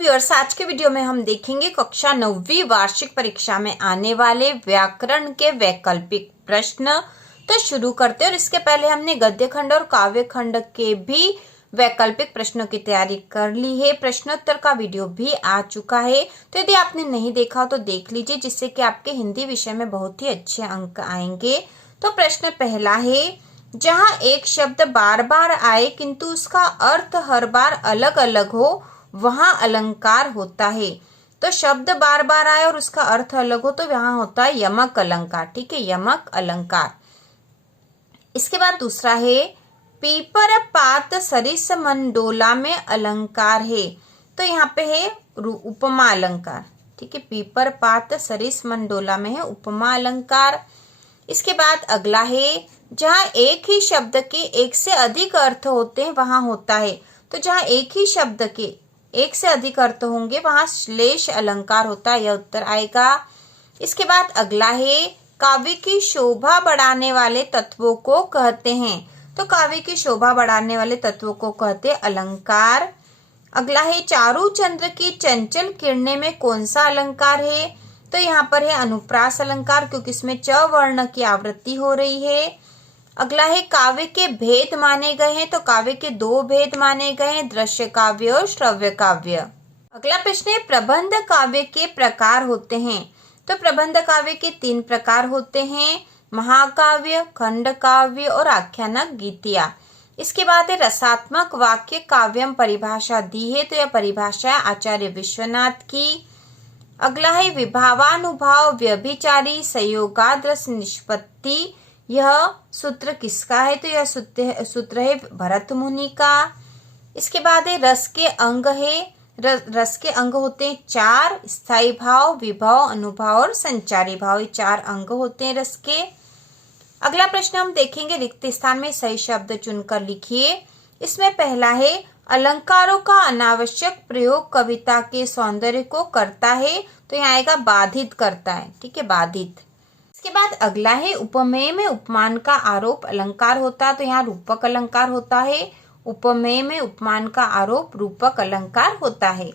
Viewers, आज के video में हम देखेंगे कक्षा 9वीं वार्षिक परीक्षा में आने वाले व्याकरण के वैकल्पिक प्रश्न। तो शुरू करते हैं। और इसके पहले हमने गद्य खंड और काव्य खंड के भी वैकल्पिक प्रश्नों की तैयारी कर ली है। प्रश्नोत्तर का वीडियो भी आ चुका है, तो यदि आपने नहीं देखा तो देख लीजिए, जिससे कि आपके हिंदी विषय में बहुत ही अच्छे अंक आएंगे। तो प्रश्न पहला है, जहाँ एक शब्द बार बार आए किंतु उसका अर्थ हर बार अलग अलग हो, वहां अलंकार होता है। तो शब्द बार बार आए और उसका अर्थ अलग हो तो वहां होता है यमक अलंकार। ठीक है, यमक अलंकार। इसके बाद दूसरा है, पीपर पात सरिस मंडोला में अलंकार है। तो यहाँ पे है उपमा अलंकार। ठीक है, पीपर पात सरिस मंडोला में है उपमा अलंकार। इसके बाद अगला है, जहाँ एक ही शब्द के एक से अधिक अर्थ होते हैं वहां होता है। तो जहाँ एक ही शब्द के एक से अधिक अर्थ होंगे वहां श्लेष अलंकार होता है, यह उत्तर आएगा। इसके बाद अगला है, काव्य की शोभा बढ़ाने वाले तत्वों को कहते हैं। तो काव्य की शोभा बढ़ाने वाले तत्वों को कहते हैं अलंकार। अगला है, चारु चंद्र की चंचल किरणें में कौन सा अलंकार है। तो यहाँ पर है अनुप्रास अलंकार, क्योंकि इसमें च वर्ण की आवृत्ति हो रही है। अगला है, काव्य के भेद माने गए हैं। तो काव्य के दो भेद माने गए हैं, दृश्य काव्य और श्रव्य काव्य। अगला प्रश्न है, प्रबंध काव्य के प्रकार होते हैं। तो प्रबंध काव्य के 3 प्रकार होते हैं, महाकाव्य, खंड काव्य और आख्यानक गीतिया। इसके बाद है, रसात्मक वाक्य काव्यम परिभाषा दी है। तो यह परिभाषा है आचार्य विश्वनाथ की। अगला है, विभावानुभाव व्यभिचारी संयोगाद्रस निष्पत्ति। यह सूत्र किसका है। तो यह सूत्र है भरत मुनि का। इसके बाद है, रस के अंग है। रस के अंग होते हैं 4, स्थायी भाव, विभव, अनुभाव और संचारी भाव। ये 4 अंग होते हैं रस के। अगला प्रश्न हम देखेंगे, रिक्त स्थान में सही शब्द चुनकर लिखिए। इसमें पहला है, अलंकारों का अनावश्यक प्रयोग कविता के सौंदर्य को करता है। तो यहाँ आएगा बाधित करता है। ठीक है, बाधित। इसके बाद अगला है, उपमेय में उपमान का आरोप अलंकार होता है। तो यहाँ रूपक अलंकार होता है। उपमेय में उपमान का आरोप रूपक अलंकार होता है।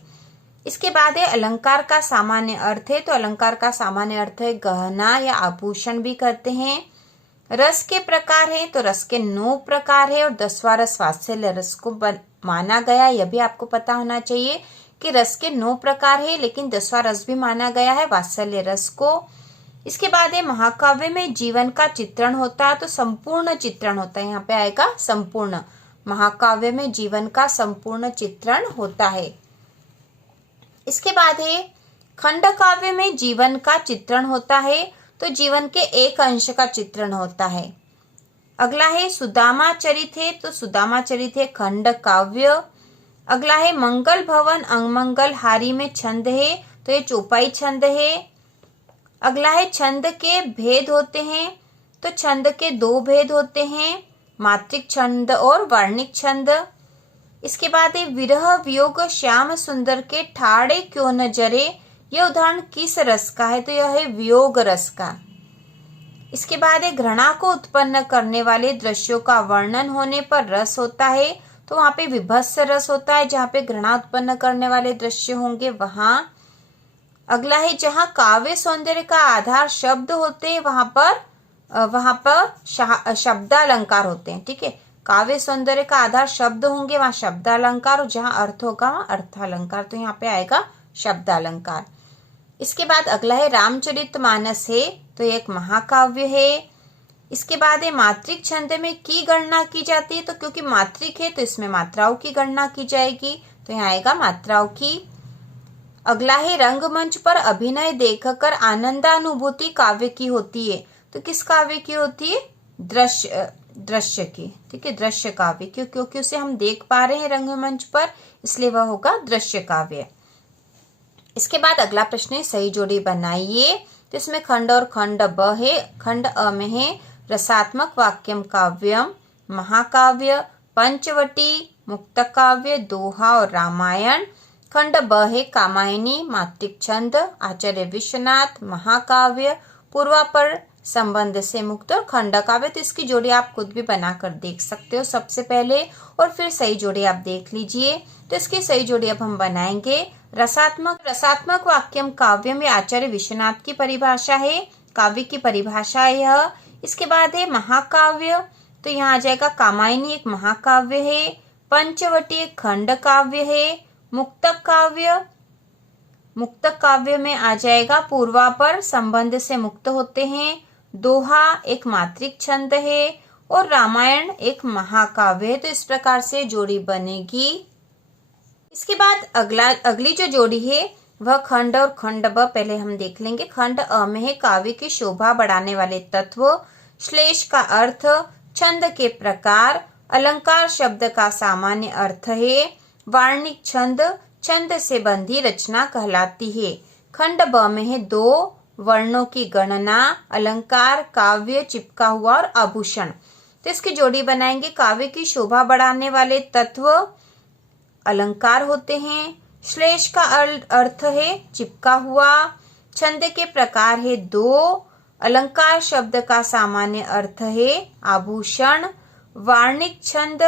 इसके बाद है, अलंकार का सामान्य अर्थ है। तो अलंकार का सामान्य अर्थ है गहना या आभूषण भी करते हैं। रस के प्रकार है। तो रस के 9 प्रकार है और 10वां रस वात्सल्य रस को माना गया। यह भी आपको पता होना चाहिए कि रस के 9 प्रकार है, लेकिन 10वां रस भी माना गया है वात्सल्य रस को। इसके बाद है, महाकाव्य में जीवन का चित्रण होता है। तो संपूर्ण चित्रण होता है, यहाँ पे आएगा संपूर्ण। महाकाव्य में जीवन का संपूर्ण चित्रण होता है। इसके बाद है, खंड काव्य में जीवन का चित्रण होता है। तो जीवन के एक अंश का चित्रण होता है। अगला है, सुदामा चरित है। तो सुदामा चरित है खंड काव्य। अगला है, मंगल भवन अमंगल हारी में छंद है। तो ये चौपाई छंद है। अगला है, छंद के भेद होते हैं। तो छंद के 2 भेद होते हैं, मात्रिक छंद और वर्णिक छंद। इसके बाद है, विरह वियोग श्याम सुंदर के ठाड़े क्यों न जरे। यह उदाहरण किस रस का है। तो यह है वियोग रस का। इसके बाद है, घृणा को उत्पन्न करने वाले दृश्यों का वर्णन होने पर रस होता है। तो वहां पे विभत्स रस होता है, जहाँ पे घृणा उत्पन्न करने वाले दृश्य होंगे वहां। अगला है, जहाँ काव्य सौंदर्य का आधार शब्द होते हैं वहां पर शब्दालंकार होते हैं। ठीक है, काव्य सौंदर्य का आधार शब्द होंगे वहां शब्दालंकार, और जहाँ अर्थ होगा वहां अर्थालंकार। तो यहाँ पे आएगा शब्दालंकार। इसके बाद अगला है, रामचरितमानस है। तो एक महाकाव्य है। इसके बाद है, मात्रिक छंद में की गणना की जाती है। तो क्योंकि मात्रिक है तो इसमें मात्राओं की गणना की जाएगी। तो यहाँ आएगा मात्राओं की। अगला है, रंगमंच पर अभिनय देखकर आनंदानुभूति काव्य की होती है। तो किस काव्य की होती है। दृश्य की। ठीक है, दृश्य काव्य की, क्योंकि उसे हम देख पा रहे हैं रंगमंच पर, इसलिए वह होगा दृश्य काव्य। इसके बाद अगला प्रश्न है, सही जोड़ी बनाइए। तो इसमें खंड और खंड ब है। खंड अ में है, रसात्मक वाक्यम काव्यम, महाकाव्य, पंचवटी, मुक्त काव्य, दोहा और रामायण। खंड ब है, कामायनी, मात्रिक छंद, आचार्य विश्वनाथ, महाकाव्य, पूर्वापर संबंध से मुक्त और खंड काव्य। तो इसकी जोड़ी आप खुद भी बनाकर देख सकते हो सबसे पहले, और फिर सही जोड़ी आप देख लीजिए। तो इसकी सही जोड़ी अब हम बनाएंगे। रसात्मक वाक्यम काव्यम ये आचार्य विश्वनाथ की परिभाषा है, काव्य की परिभाषा है यह। इसके बाद है महाकाव्य, तो यहाँ आ जाएगा कामायनी एक महाकाव्य है, पंचवटी एक खंड काव्य है, मुक्तक काव्य में आ जाएगा पूर्वापर संबंध से मुक्त होते हैं, दोहा एक मात्रिक छंद है और रामायण एक महाकाव्य है। तो इस प्रकार से जोड़ी बनेगी। इसके बाद अगली जो जोड़ी है वह खंड और खंड ब पहले हम देख लेंगे। खंड अ में है काव्य की शोभा बढ़ाने वाले तत्व, श्लेष का अर्थ, छंद के प्रकार, अलंकार शब्द का सामान्य अर्थ है, वार्णिक छंद, छंद से बंधी रचना कहलाती है। खंड ब में है दो वर्णों की गणना, अलंकार, काव्य, चिपका हुआ और आभूषण। तो इसकी जोड़ी बनाएंगे। काव्य की शोभा बढ़ाने वाले तत्व अलंकार होते हैं, श्लेष का अर्थ है चिपका हुआ, छंद के प्रकार है दो, अलंकार शब्द का सामान्य अर्थ है आभूषण, वार्णिक छंद,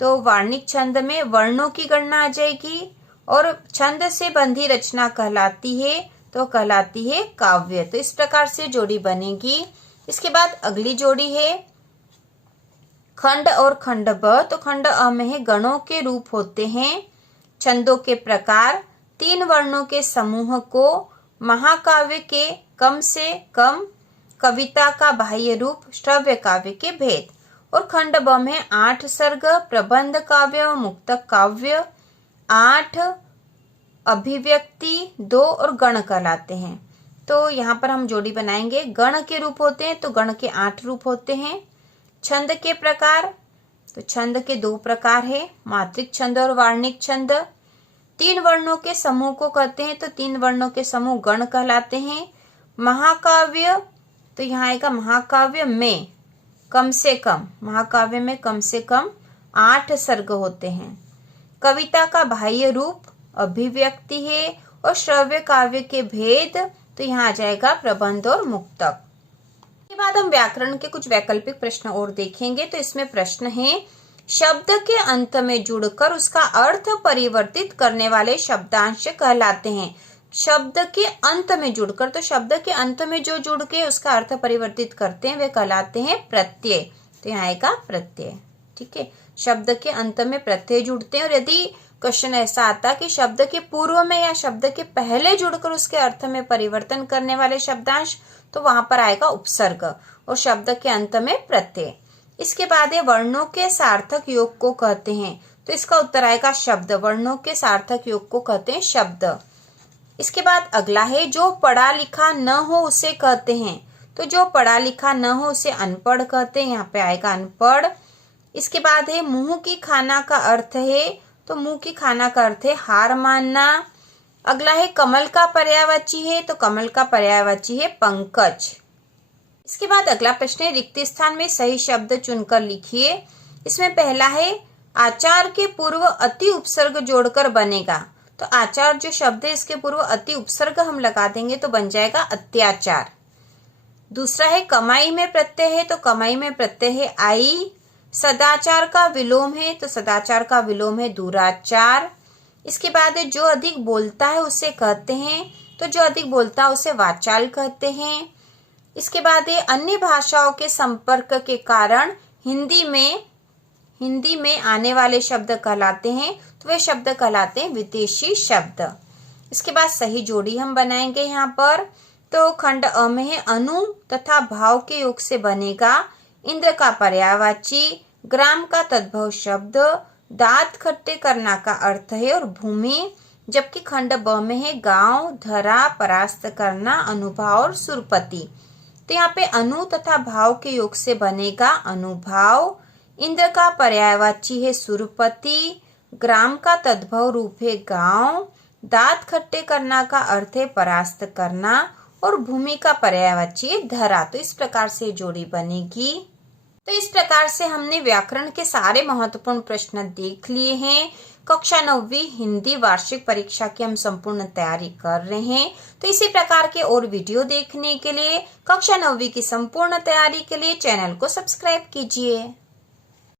तो वार्णिक छंद में वर्णों की गणना आ जाएगी और छंद से बंधी रचना कहलाती है, तो कहलाती है काव्य। तो इस प्रकार से जोड़ी बनेगी। इसके बाद अगली जोड़ी है खंड और खंड ब, तो खंड अ में है गणों के रूप होते हैं, छंदों के प्रकार, तीन वर्णों के समूह को, महाकाव्य के कम से कम, कविता का बाह्य रूप, श्रव्य काव्य के भेद। और खंड ब में 8 सर्ग, प्रबंध काव्य व मुक्तक काव्य, 8 अभिव्यक्ति, 2 और गण कहलाते हैं। तो यहाँ पर हम जोड़ी बनाएंगे। गण के रूप होते हैं तो गण के 8 रूप होते हैं। छंद के प्रकार, तो छंद के 2 प्रकार है, मात्रिक छंद और वार्णिक छंद। 3 वर्णों के समूह को कहते हैं तो 3 वर्णों के समूह गण कहलाते हैं। महाकाव्य, तो यहाँ आएगा महाकाव्य में कम से कम, महाकाव्य में कम से कम 8 सर्ग होते हैं। कविता का बाह्य रूप अभिव्यक्ति है और श्रव्य काव्य के भेद, तो यहाँ आ जाएगा प्रबंध और मुक्तक। इसके बाद हम व्याकरण के कुछ वैकल्पिक प्रश्न और देखेंगे। तो इसमें प्रश्न है, शब्द के अंत में जुड़कर उसका अर्थ परिवर्तित करने वाले शब्दांश कहलाते हैं। शब्द के अंत में जुड़कर, तो शब्द के अंत में जो जुड़ के उसका अर्थ परिवर्तित करते हैं वे कहलाते हैं प्रत्यय। तो यहाँ आएगा प्रत्यय। ठीक है, शब्द के अंत में प्रत्यय जुड़ते हैं और यदि क्वेश्चन ऐसा आता कि शब्द के पूर्व में या शब्द के पहले जुड़कर उसके अर्थ में परिवर्तन करने वाले शब्दांश, तो वहां पर आएगा उपसर्ग और शब्द के अंत में प्रत्यय। इसके बाद ये वर्णों के सार्थक योग को कहते हैं, तो इसका उत्तर आएगा शब्द। वर्णों के सार्थक योग को कहते हैं शब्द। इसके बाद अगला है, जो पढ़ा लिखा न हो उसे कहते हैं, तो जो पढ़ा लिखा न हो उसे अनपढ़ कहते हैं, यहाँ पे आएगा अनपढ़। इसके बाद है, मुंह की खाना का अर्थ है, तो मुंह की खाना का अर्थ है हार मानना। अगला है, कमल का पर्यायवाची है, तो कमल का पर्यायवाची है पंकज। इसके बाद अगला प्रश्न है, रिक्त स्थान में सही शब्द चुनकर लिखिए। इसमें पहला है, आचार के पूर्व अति उपसर्ग जोड़कर बनेगा, तो आचार जो शब्द है इसके पूर्व अति उपसर्ग हम लगा देंगे तो बन जाएगा अत्याचार। दूसरा है, कमाई में प्रत्यय है, तो कमाई में प्रत्यय है आई। सदाचार का विलोम है, तो सदाचार का विलोम है दुराचार। इसके बाद है, जो अधिक बोलता है उसे कहते हैं, तो जो अधिक बोलता है उसे वाचाल कहते हैं। इसके बाद है, अन्य भाषाओं के संपर्क के कारण हिंदी में आने वाले शब्द कहलाते हैं, तो वे शब्द कहलाते हैं विदेशी शब्द। इसके बाद सही जोड़ी हम बनाएंगे यहाँ पर। तो खंड अ में है, अनु तथा भाव के योग से बनेगा इंद्र का पर्यायवाची, ग्राम का तद्भव शब्द, दांत खट्टे करना का अर्थ है और भूमि। जबकि खंड ब में है, गांव, धरा, परास्त करना, अनुभाव और सुरपति। तो यहाँ पे अनु तथा भाव के योग से बनेगा अनुभाव। इंद्र का पर्यायवाची है सुरपति, ग्राम का तद्भव रूप है गांव, दांत खट्टे करना का अर्थ है परास्त करना और भूमि का पर्यायवाची है धरा। तो इस प्रकार से जोड़ी बनेगी। तो इस प्रकार से हमने व्याकरण के सारे महत्वपूर्ण प्रश्न देख लिए हैं। कक्षा 9वीं हिंदी वार्षिक परीक्षा की हम संपूर्ण तैयारी कर रहे हैं। तो इसी प्रकार के और वीडियो देखने के लिए, कक्षा 9वीं की संपूर्ण तैयारी के लिए चैनल को सब्सक्राइब कीजिए।